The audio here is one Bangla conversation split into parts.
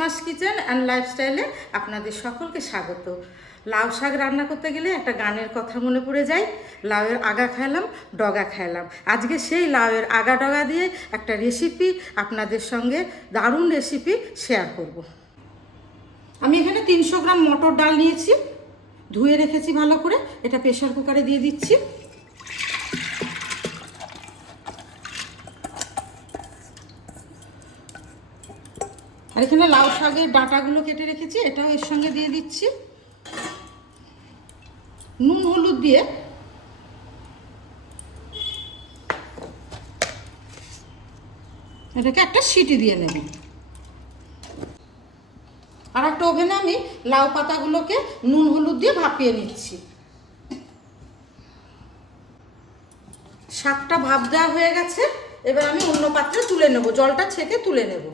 সীমাস কিচেন অ্যান্ড লাইফস্টাইলে আপনাদের সকলকে স্বাগত। লাউ শাক রান্না করতে গেলে একটা গানের কথা মনে পড়ে যায়, লাউয়ের আগা খাইলাম ডগা খাইলাম। আজকে সেই লাউয়ের আগা ডগা দিয়ে একটা রেসিপি আপনাদের সঙ্গে, দারুণ রেসিপি শেয়ার করব। আমি এখানে 300 গ্রাম মটর ডাল নিয়েছি, ধুয়ে রেখেছি ভালো করে। এটা প্রেসার কুকারে দিয়ে দিচ্ছি। আর এখানে লাউ শাকের ডাঁটাগুলো কেটে রেখেছি, এটাও এর সঙ্গে দিয়ে দিচ্ছি। নুন হলুদ দিয়ে এটাকে একটা সিটি দিয়ে নেব। আর একটা ওভেনে আমি লাউ পাতাগুলোকে নুন হলুদ দিয়ে ভাপিয়ে নিচ্ছি। শাকটা ভাপ দেওয়া হয়ে গেছে, এবার আমি অন্য পাত্রে তুলে নেব, জলটা ছেঁকে তুলে নেব।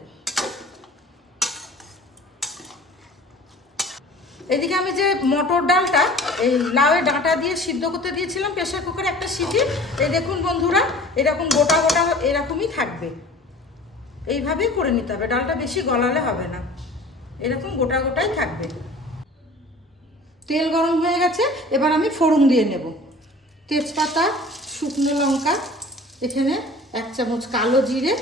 এদিকে আমি যে মটর ডালটা এই লাউয়ের ডাঁটা দিয়ে সিদ্ধ করতে দিয়েছিলাম প্রেসার কুকারে একটা সিটি, এই দেখুন বন্ধুরা, এরকম গোটা গোটা এরকমই থাকবে। এইভাবেই করে নিতে হবে, ডালটা বেশি গলালে হবে না, এরকম গোটা গোটাই থাকবে। তেল গরম হয়ে গেছে, এবার আমি ফোড়ন দিয়ে নেব। তেজপাতা, শুকনো লঙ্কা, এখানে 1 চামচ কালো জিরে।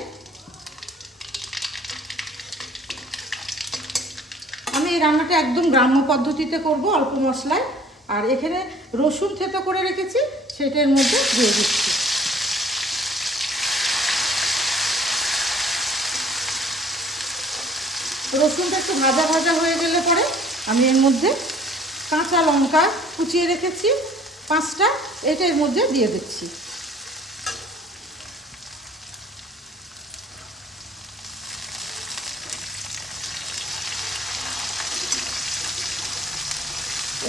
আমি এই রান্নাটা একদম গ্রাম্য পদ্ধতিতে করব, অল্প মশলায়। আর এখানে রসুন থেতো করে রেখেছি, সেটার মধ্যে দিয়ে দিচ্ছি। রসুনটা একটু ভাজা ভাজা হয়ে গেলে পরে আমি এর মধ্যে কাঁচা লঙ্কা কুচিয়ে রেখেছি 5টা, এটা এর মধ্যে দিয়ে দিচ্ছি।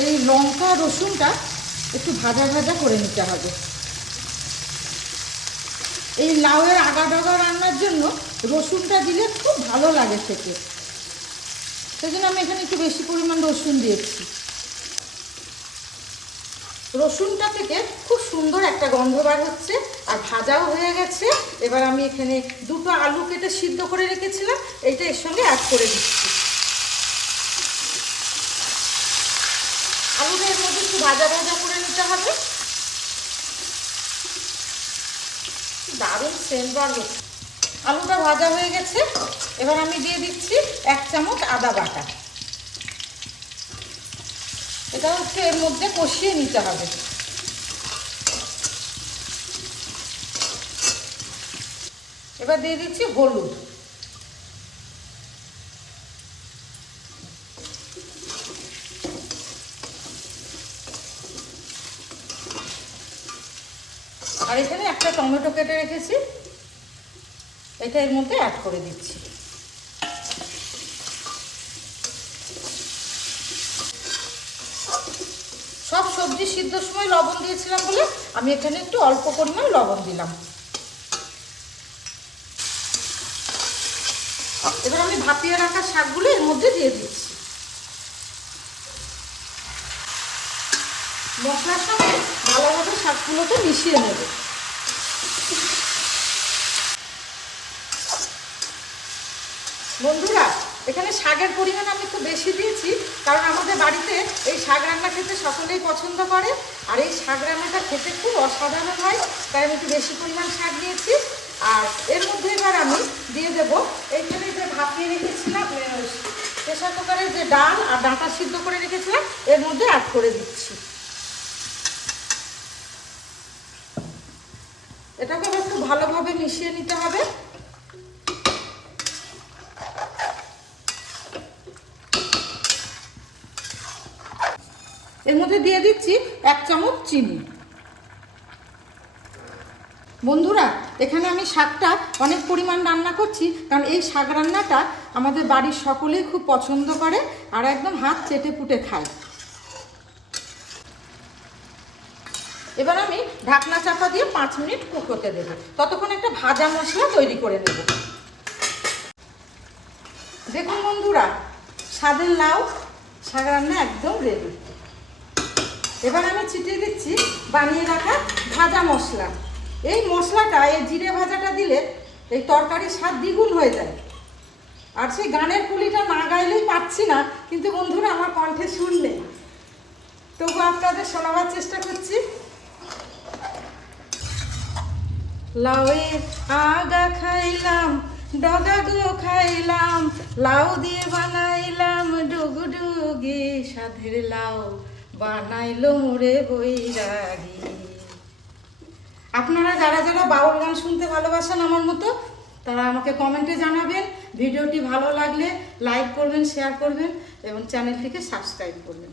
এই লঙ্কা রসুনটা একটু ভাজা ভাজা করে নিতে হবে। এই লাউয়ের আগা ডগা রান্নার জন্য রসুনটা দিলে খুব ভালো লাগে খেতে, সেই জন্য আমি এখানে একটু বেশি পরিমাণ রসুন দিয়েছি। রসুনটা থেকে খুব সুন্দর একটা গন্ধ বার হচ্ছে, আর ভাজাও হয়ে গেছে। এবার আমি এখানে 2টো আলু কেটে সিদ্ধ করে রেখেছিলাম, এইটা এর সঙ্গে অ্যাড করে দিচ্ছি। আলুটা এর মধ্যে একটু ভাজা ভাজা করে নিতে হবে। দারুণ সেন্ট বার হচ্ছে। আলুটা ভাজা হয়ে গেছে, এবার আমি দিয়ে দিচ্ছি 1 চামচ আদা বাটা। এটা হচ্ছে এর মধ্যে কষিয়ে নিতে হবে। এবার দিয়ে দিচ্ছি হলুদ। আর এখানে একটা টমেটো কেটে রেখেছি, এটা এর মধ্যে অ্যাড করে দিচ্ছি। সব সবজি সিদ্ধর সময় লবণ দিয়েছিলাম বলে আমি এখানে একটু অল্প পরিমাণ লবণ দিলাম। এবার আমি ভাপিয়ে রাখা শাকগুলো এর মধ্যে দিয়ে দিচ্ছি। মশলার সঙ্গে ভালোভাবে শাকগুলোকে মিশিয়ে নেব। বন্ধুরা, এখানে শাকের পরিমাণ আমি একটু বেশি দিয়েছি, কারণ আমাদের বাড়িতে এই শাক রান্না খেতে সকলেই পছন্দ করে। আর এই শাক রান্নাটা খেতে খুব অসাধারণ হয়, তাই আমি একটু বেশি পরিমাণ শাক দিয়েছি। আর এর মধ্যে এবার আমি দিয়ে দেব এইখানে যে ভাপিয়ে রেখেছিলাম প্রেসার কুকারের যে ডাল আর ডাঁটা সিদ্ধ করে রেখেছিলাম, এর মধ্যে অ্যাড করে দিচ্ছি। এটাকে একটু ভালোভাবে মিশিয়ে নিতে হবে। এর মধ্যে দিয়ে দিচ্ছি 1 চামচ চিনি। বন্ধুরা, এখানে আমি শাকটা অনেক পরিমাণ রান্না করছি, কারণ এই শাক রান্নাটা আমাদের বাড়ির সকলেই খুব পছন্দ করে আর একদম হাত চেটে পুটে খায়। এবার আমি ঢাকনা চাপা দিয়ে 5 মিনিট কুক হতে দেবো, ততক্ষণ একটা ভাজা মশলা তৈরি করে নেব। দেখুন বন্ধুরা, স্বাদের লাউ শাক রান্না একদম রেডি। এবার আমি ছিটিয়ে দিচ্ছি বানিয়ে রাখা ভাজা মশলা। এই মশলাটা, এই জিরে ভাজাটা দিলে এই তরকারির স্বাদ দ্বিগুণ হয়ে যায়। আর সেই গানের কুলিটা না গাইলেই পাচ্ছি না, কিন্তু বন্ধুরা আমার কণ্ঠে সুর নেই, তবু আপনাদের শোনাবার চেষ্টা করছি। লাউয়ের আগা খাইলাম, ডগা গো খাইলাম, লাউ দিয়ে বানাইলাম ডুগডুগি, সাধের লাউ বানাইলো মোরে বৈরাগী। আপনারা যারা যারা বাউল গান শুনতে ভালোবাসেন আমার মতো, তারা আমাকে কমেন্টে জানাবেন। ভিডিওটি ভালো লাগলে লাইক করবেন, শেয়ার করবেন এবং চ্যানেলটিকে সাবস্ক্রাইব করবেন।